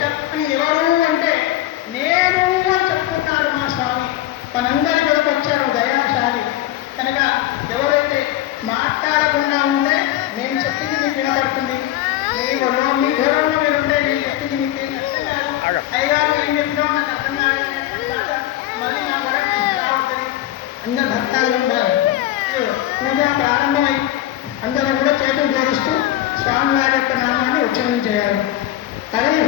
జగత్తుని ఎవరు అంటే నేను అని మా స్వామి. మనందరి కొరకు వచ్చారు దయాశాలి. కనుక ఎవరైతే మాట్లాడకుండా ఉంటే నేను చెప్పింది మీకు వినపడుతుంది. మీ దూరంలో మీరు ఉంటే నేను చెప్పింది మీకు అయ్యగారు ఏం చెప్తాం నాకు అర్థం మళ్ళీ నా అందరు భక్తాలు ఉండాలి పూజ ప్రారంభమై అందరూ కూడా చేతులు జోడిస్తూ స్వామివారి యొక్క నామాన్ని ఉచ్చరణ చేయాలి హరి